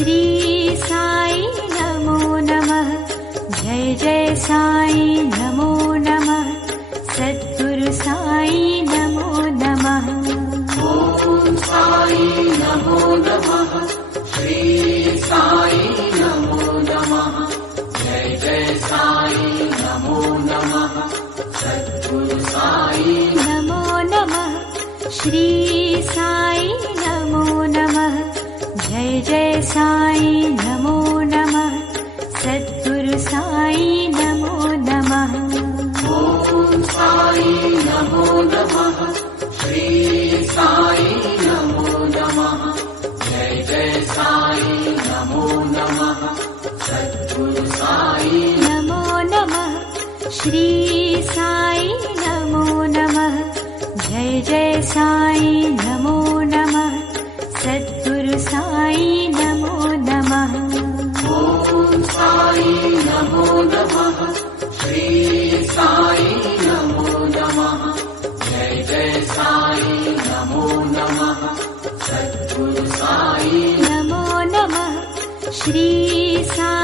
श्री साई नमो नमः। जय जय साई नमो नमः। सद्गुरु साई नमो नमः। ओम साई नमो नमः। श्री साई नमो नमः। जय जय साई नमो नमः। सद्गुरु साई नमो नमः। श्री साई नमो नमः। जय जय साई नमो नमः। सद्गुरु साई नमो नमः। ओम साई नमो नमः। श्री साई नमो नमः। जय जय साई नमो नमः। सद्गुरु साई नमो नमः। श्री साई नमो नमः। जय जय साई नमो नमः। सद्गुरु साई नमो नमः। ओम साई नमो नमः। श्री साई नमो नमः। जय जय साई नमो नमः। सद्गुरु साई नमो नमः। श्री साई